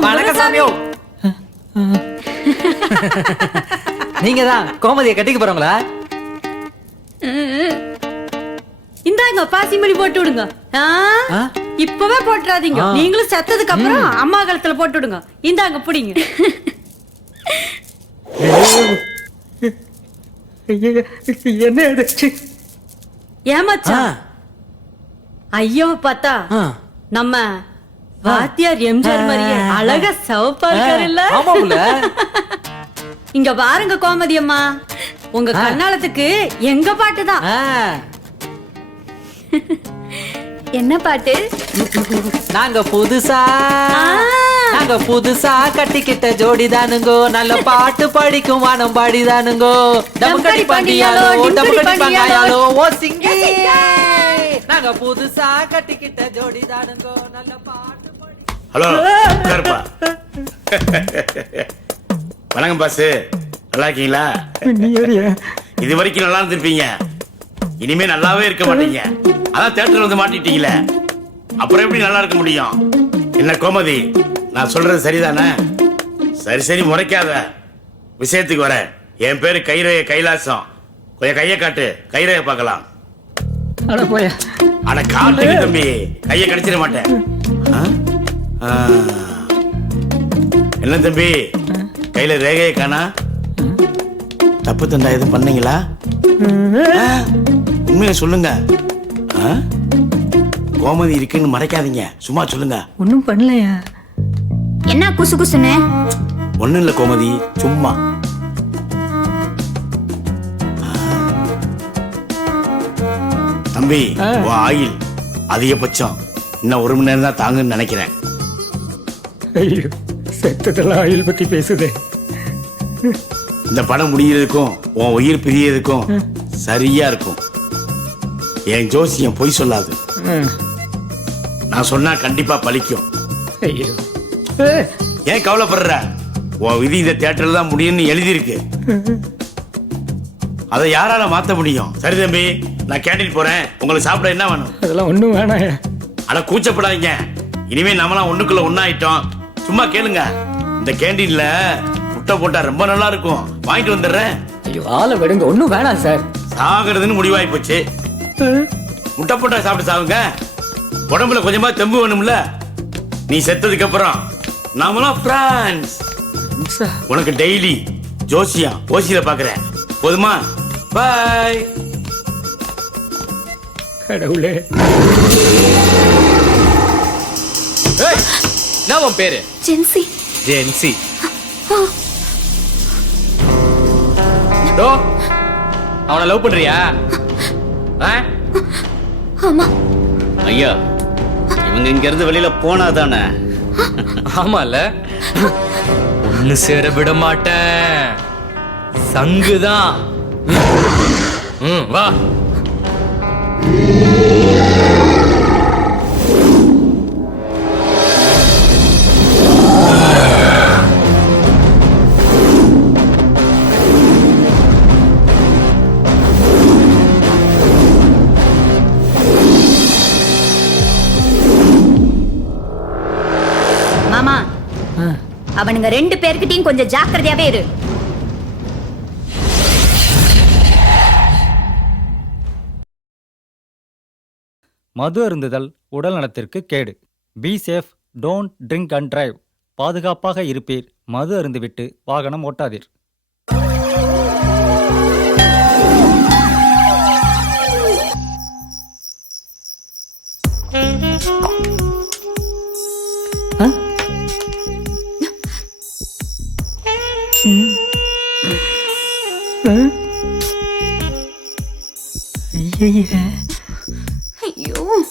வணக்கம் சாமியோ. நீங்க தான் கோமதியை கட்டிக்க போறவங்களா? இந்தாங்க பாசிமணி போட்டு விடுங்க? இப்பவே போட்டுறாதீங்க. நீங்களும் செத்ததுக்கு அப்புறம் அம்மா காலத்துல போட்டு விடுங்க. இந்தாங்க புடிங்க. என்ன. ஏமாச்சா? ஐயோ பார்த்தா. நம்ம வாத்தியார் எம்ஜிஆர் மாதிரியே அழகா சிவப்பா இருக்காரு இல்ல? ஆமாம்ல. இங்க பாருங்க கோமதி அம்மா. உங்க கண்ணாலத்துக்கு எங்க பாட்டு தான்? என்ன பாட்டு? நாங்க புதுசா நாங்க புதுசா கட்டிக்கிட்ட ஜோடி தானுங்கோ நல்ல பாட்டு படிக்கும் வானம் பாடிதானுங்கோ. டமுக்கடி பாண்டியாலோ டமுக்கடி பாண்டியாலோ ஓ சிங்கி. நாங்க புதுசா கட்டிக்கிட்ட ஜோடி தானுங்கோ நல்ல பாட்டு பாடி ஹலோ உட்காருப்பா. வணக்கம் பாஸ் நல்லா இருக்கீங்களா? இது வரைக்கும் நல்லா இருந்திருப்பீங்க. இனிமே நல்லாவே இருக்க மாட்டீங்க. அதான் தேட்டர்ல வந்து மாட்டிட்டீங்களே. அப்புறம் எப்படி நல்லா இருக்க முடியும்? என்ன கோமதி நான் சொல்றது சரிதானே? சரி சரி முறைக்காத. விஷயத்துக்கு வரேன். என் பேரு கைரேய கைலாசம். கொஞ்சம் கையை காட்டு. கைரேய பார்க்கலாம். அட காட்டுங்க தம்பி. கையை கடிச்சிட மாட்டேன். என்ன தம்பி? கையில ரேகையை காணா? தப்பு தண்டா எதுவும் பண்ணீங்களா? உண்மையை சொல்லுங்க? கோமதி இருக்குன்னு மறைக்காதீங்க. சும்மா சொல்லுங்க. ஒன்னும் பண்ணலையா? என்ன குசு குசுன்னு? ஒண்ணும் இல்ல கோமதி சும்மா. தம்பி ஆயில் அதிகபட்சம். இன்னும் ஒரு மணி நேரம் தான் தாங்குன்னு நினைக்கிறேன். ஐயோ செத்ததெல்லாம் ஆயில் பத்தி பேசுதே. இந்த படம் முடியறதுக்கும் உன் உயிர் பிரியறதுக்கும் சரியா இருக்கும். என் ஜோசியம் பொய் சொல்லாது. நான் சொன்னா கண்டிப்பா பலிக்கும் ஐயோ. ஏன் கவலைப்படுற? உன் விதி இந்த தியேட்டர்ல தான் முடியும்னு எழுதியிருக்கு. அதை யாரால மாத்த முடியும்? சரி தம்பி நான் கேண்டீன் போறேன். உங்களுக்கு சாப்பிட என்ன வேணும்? அதெல்லாம் ஒண்ணும் வேணாம் ஆனா கூச்சப்படாதீங்க. இனிமே நம்மளாம் ஒண்ணுக்குள்ள ஒண்ணாயிட்டோம். சும்மா கேளுங்க. இந்த கேண்டீன்ல முட்டை போட்டா ரொம்ப நல்லா இருக்கும் வாங்கிட்டு வந்துடுறேன். ஐயோ ஆளை விடுங்க. ஒண்ணும் வேணாம் சார். சாகிறதுன்னு முடிவாகி போச்சு முட்டை போட்டா சாப்பிட்டு சாவுங்க. உடம்புல கொஞ்சமா தெம்பு வேணும்ல. நீ செத்ததுக்கு அப்புறம் நாமலாம் பிரான்ஸ் உனக்கு டெய்லி ஜோசியா ஓசியில பாக்குறேன். போதுமா? பாய் கடவுளே. என்ன உன் பேரு? ஜென்சி. ஜென்சி. டோ அவனை லவ் பண்றியா? ஆமா. ஐயா இவங்க இங்க இருந்து வெளியில போனா தானே ஆமால ஒண்ணு சேர விட மாட்டேன். சங்குதான். வா. அவனுங்க ரெண்டு பேர்கிட்டயும் கொஞ்சம் ஜாக்கிரதையாவே இரு. மது அருந்துதல் உடல் நலத்திற்கு கேடு. Be safe don't drink and drive பாதுகாப்பாக இருப்பீர் மது அருந்துவிட்டு வாகனம் ஓட்டாதீர். ஐயோ.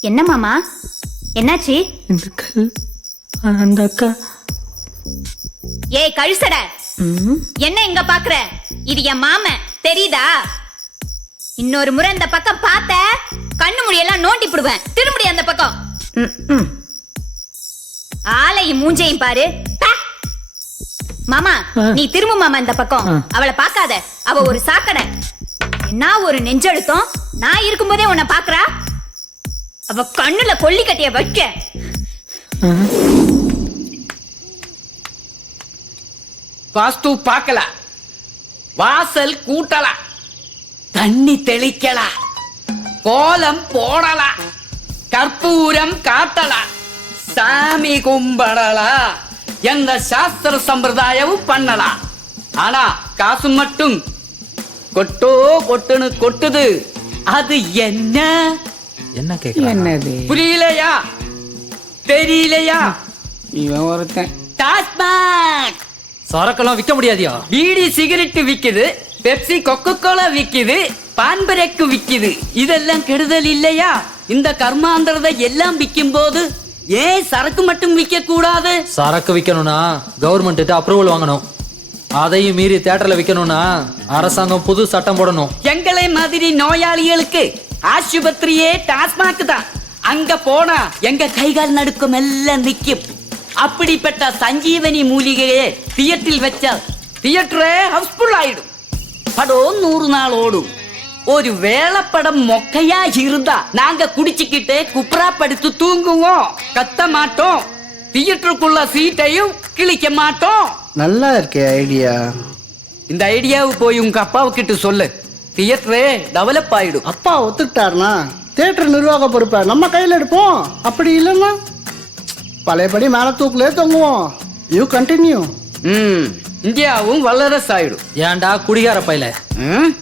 என்ன மாமா? என்னாச்சு? இந்த கல் அந்த அக்கா. ஏய் கழுசட. என்ன இங்க பாக்குற? இது என் மாமன். தெரியுதா? இன்னொரு முறை இந்த பக்கம் பார்த்த கண்ணு முடியெல்லாம் நோண்டி போடுவேன். திரும்படி அந்த பக்கம். ஆளையும் மூஞ்சையும் பாரு. மாமா நீ திரும்ப மாமா இந்த பக்கம். அவளை பார்க்காத. அவ ஒரு சாக்கடை. என்ன ஒரு நெஞ்செழுத்தம்? நான் இருக்கும்போதே உன்னை பாக்குறா அவ கண்ணுல கொல்லி கட்டிய வைக்க. வாஸ்து பார்க்கலாம் வாசல் கூட்டலாம் தண்ணி தெளிக்கலாம் கோலம் போடலாம் கற்பூரம் காட்டலாம் சாமி கும்பிடலாம் எந்த சாஸ்திர சம்பிரதாயமும் பண்ணலாம் ஆனா காசு மட்டும். கொட்டோ கொட்டுன்னு கொட்டுது. அது என்ன? என்ன கேக்குறாங்க? என்னது? புரியலையா? தெரியலையா? இவன் ஒருத்தன். டாஸ்மாக்! சரக்கெல்லாம் விக்க முடியாதியா? பீடி சிகரெட் விக்குது பெப்சி கொக்கோ கோலா விக்குது பான்பரக்கு விக்குது. இதெல்லாம் கெடுதல் இல்லையா? இந்த கர்மாந்திரதை எல்லாம் விக்கும் போது ஏன் சரக்கு மட்டும் விக்க கூடாது சரக்கு விக்கணும்னா கவர்மெண்ட் அப்ரூவல் வாங்கணும். அதையும் மீறி தேட்டர்ல விக்கணும்னா அரசாங்கம் புது சட்டம் போடணும். எங்களை மாதிரி நோயாளிகளுக்கு ஆஸ்பத்திரியே டாஸ்மாக் தான். அங்க போனா எங்க கைகால் நடுக்கம் எல்லாம் நிக்கும் அப்படிப்பட்ட சஞ்சீவனி மூலிகையை தியேட்டரில் வச்சா தியேட்டரே ஹவுஸ்ஃபுல் ஆயிடும். படம் நூறு நாள் ஓடும். ஒரு வேலைப்படம் மொக்கையா இருந்தா நாங்க குடிச்சுக்கிட்டே குப்புறா படுத்து தூங்குவோம். கத்த மாட்டோம். தியேட்டருக்குள்ள சீட்டையும் கிழிக்க மாட்டோம். நல்லா இருக்கே ஐடியா. இந்த ஐடியாவை போய் உங்க அப்பாவுக்கிட்ட சொல்லு. தியேட்டரே டெவலப் ஆயிடும். அப்பா ஒத்துக்கிட்டாருனா தியேட்டர் நிர்வாக பொறுப்பை நம்ம கையில் எடுப்போம். அப்படி இல்லைன்னா பழையபடி மேலே தூக்குலே தொங்குவோம். யூ கண்டினியூ ம். இந்தியாவும் வல்லரசு ஆயிடும் ஏன்டா குடிகார பையல?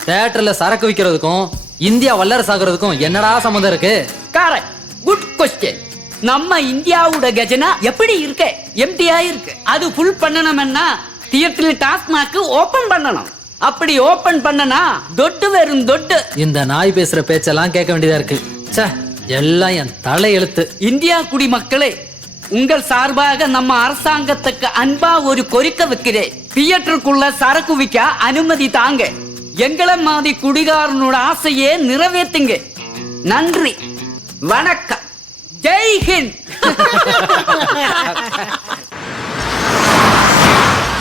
தேட்டர்ல சரக்கு விக்கிறதுக்கும் இந்தியா வல்லரசு ஆகுறதுக்கும் என்னடா சம்மந்தம் இருக்கு? கரெக்ட் குட் கொஸ்டின் நம்ம இந்தியாவோட கஜனா எப்படி இருக்கு? எம்டியா இருக்கு அது ஃபுல் பண்ணணும்னா தியேட்டர்ல டாஸ்மாக் ஓபன் பண்ணணும். அப்படி ஓபன் பண்ணனா தொட்டு வரும் தொட்டு. இந்த நாய் பேசுற பேச்செல்லாம் கேட்க வேண்டியதா இருக்கு. ச்சே எல்லாம் என் தலை எழுத்து இந்தியா குடிமக்களே உங்கள் சார்பாக நம்ம அரசாங்கத்துக்கு அன்பா ஒரு கோரிக்கை வைக்கிறேன். தியேட்டருக்குள்ள சரக்கு விற்க அனுமதி தாங்க. எங்களை மாதிரி குடிகாரனோட ஆசையே நிறைவேத்துங்க. நன்றி. வணக்கம். ஜெய் ஹிந்த்.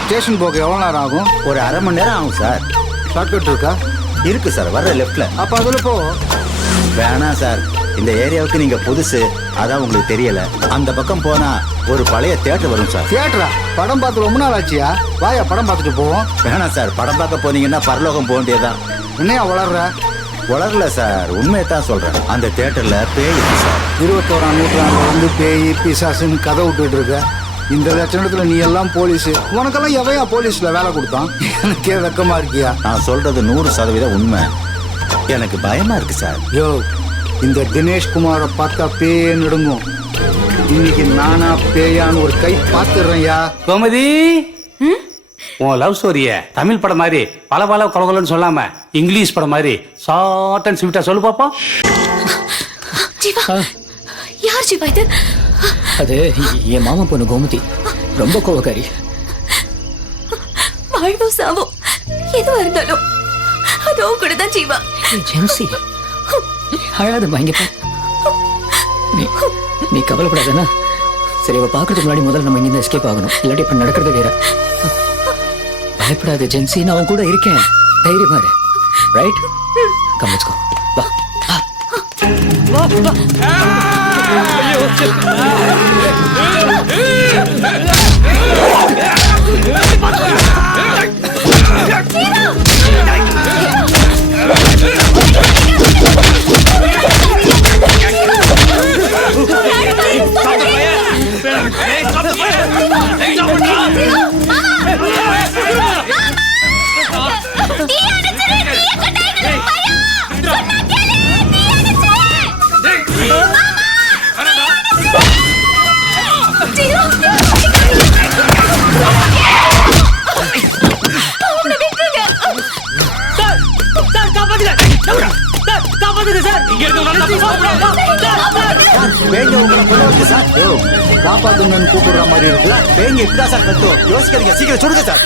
ஸ்டேஷன் போக எவ்வளோ நேரம் ஆகும்? ஒரு அரை மணி நேரம் ஆகும் சார். ஷார்ட்கட் இருக்கா? இருக்கு சார். வர்ற லெஃப்ட்ல அப்போ அதில் போ. வேணாம் சார். இந்த ஏரியாவுக்கு நீங்க புதுசு அதான் உங்களுக்கு தெரியல. அந்த பக்கம் போனா ஒரு பழைய தியேட்டர் வரும் சார். தியேட்டரா? படம் பார்த்து ரொம்ப நாள் ஆச்சியா? வாயா படம் பார்த்துட்டு போவோம் வேணாம் சார் படம் பார்க்க போனீங்கன்னா பரலோகம் போக வேண்டியதுதான். என்னையா வளர்ற உலகல சார் உண்மையை தான் சொல்றேன். அந்த தியேட்டர்ல பேய் இருக்கு சார். இருபத்தோராம் நூற்றாண்டுல வந்து பேய் பிசாசுன்னு கதை விட்டுட்டு இருக்க. இந்த லட்சணத்துல நீ எல்லாம் போலீஸ். உனக்கெல்லாம் எவையா போலீஸ்ல வேலை கொடுத்தான்? எனக்கே வெக்கமா இருக்கியா? நான் சொல்றது நூறு சதவீதம் உண்மை. எனக்கு பயமா இருக்கு சார். யோ இந்த தினேஷ் குமாரை பார்த்தா பேயே நடுங்கும். இன்னைக்கு நானா பேயான்னு ஒரு கை பார்த்துடுறேன்யா. கோமதி! உன் லவ் ஸ்டோரிய தமிழ் படம் மாதிரி பல பல கொலகொலன்னு சொல்லாம இங்கிலீஷ் படம் மாதிரி ஷார்ட் அண்ட் ஸ்வீட்டா சொல்லு பாப்போம் ஜீவா! யார் ஜீவா இது? அது என் மாமா பொண்ணு கோமதி. ரொம்ப கோவக்காரி. வாழ்வோ சாவோ எதுவா இருந்தாலும் அதோ கூட தான் ஜீவா. ஜென்சி அழாத இங்க நீ நீ கவலைப்படாதனா சரி அவ பாக்குறதுக்கு முன்னாடி முதல்ல நம்ம இங்கிருந்து எஸ்கேப் ஆகணும். இல்லாட்டி இப்ப நடக்கிறது வேற. பயப்படாத ஜென்சி. நான் உன் கூட இருக்கேன். தைரியமா இரு. ரைட் கம் பேங்க உங்களை கொண்டு வந்து சார். காப்பாத்துங்கன்னு கூப்பிடுற மாதிரி இருக்கு பேங்க இப்படிதான் சார் கத்தும் யோசிக்காதீங்க சீக்கிரம் சுடுங்க சார்.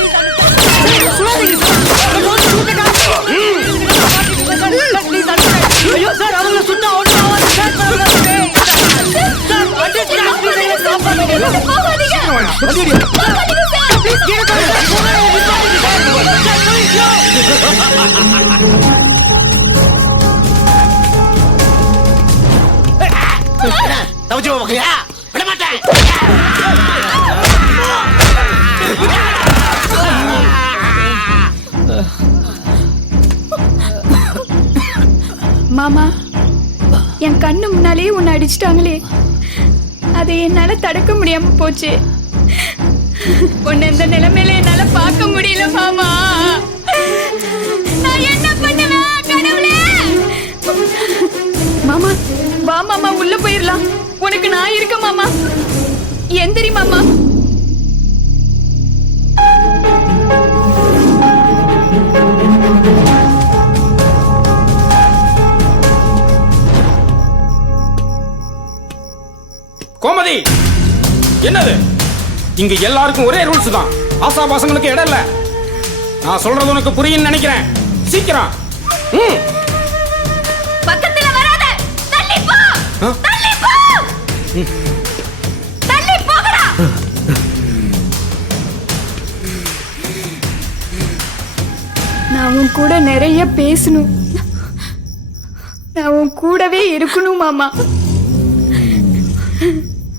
தவிச்சு பார்க்கறியா விட மாட்டேன். மாமா என் கண்ணு முன்னாலேயே உன்னை அடிச்சிட்டாங்களே. அதை என்னால தடுக்க முடியாம போச்சு. உன்னை இந்த நிலைமையில என்னால பார்க்க முடியல மாமா. நான் என்ன பண்ணுவேன் கடவுளே மாமா வா மாமா உள்ள போயிடலாம். உனக்கு நான் இருக்க மாமா. எந்திரி மாமா கோமதி! என்னது? இங்க எல்லாருக்கும் ஒரே ரூல்ஸ் தான். ஆசாபாசங்களுக்கு இடம் இல்ல. நான் சொல்றது உனக்கு புரியும் நினைக்கிறேன். சீக்கிரம். ம். பக்கத்துல வராத. தள்ளி போ? தள்ளி போகடா. நான் உன் கூட நிறைய பேசணும். நான் உன் கூடவே இருக்கணும் மாமா.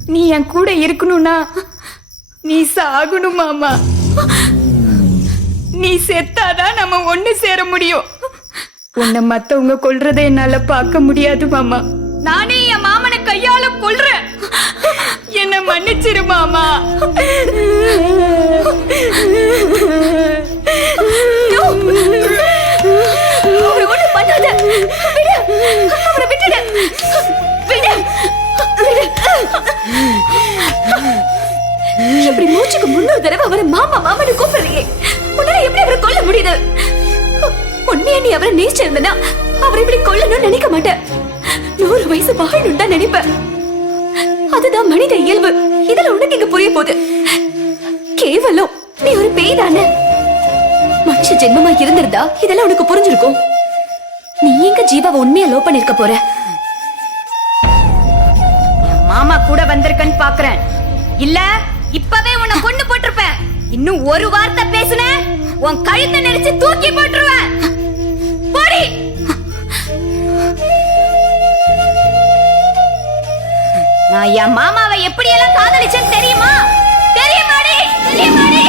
நீ என் கூட இருக்கணும்னா நீ சாகணும் மாமா. நீ செத்தாதான் நம்ம ஒண்ணு சேர முடியும். உன்னை மத்தவங்க கொல்றதை என்னால பார்க்க முடியாது மாமா. நானே என் மாமனை கையால கொல்றேன். என்ன மன்னிச்சிரு மாமா. இப்படி மூச்சுக்கு முன்னூறு தடவை அவரை மாமா மாமனு கூப்பிடுறியே உன்னால எப்படி அவரை கொல்ல முடியுது? உண்மையா நீ அவரை நேசிச்சிருந்தனா அவரை இப்படி கொல்லணும்னு நினைக்க மாட்டேன். நூறு வயசு வாழணும் தான் நினைப்பேன். அதுதான் மனித இயல்பு. இதுல உனக்கு இங்க புரிய போகுது. கேவலம். நீ ஒரு பேய் தானே மனுஷ ஜென்மமா இருந்திருந்தா இதெல்லாம் உனக்கு புரிஞ்சிருக்கும். நீ எங்க ஜீவாவை உண்மையா லோ பண்ணிருக்க போற? மாமா கூட வந்திருக்கன்னு பாக்குறேன். இல்ல இப்பவே உன்னை கொண்டு போட்டிருப்பேன். இன்னும் ஒரு வார்த்தை பேசுன உன் கழுத்தை நெரிச்சு தூக்கி போட்டுருவேன். போடி! நான் என் மாமாவை எப்படியெல்லாம் காதலிச்சேன்னு தெரியுமா? தெரியுமாடி? தெரியுமாடி?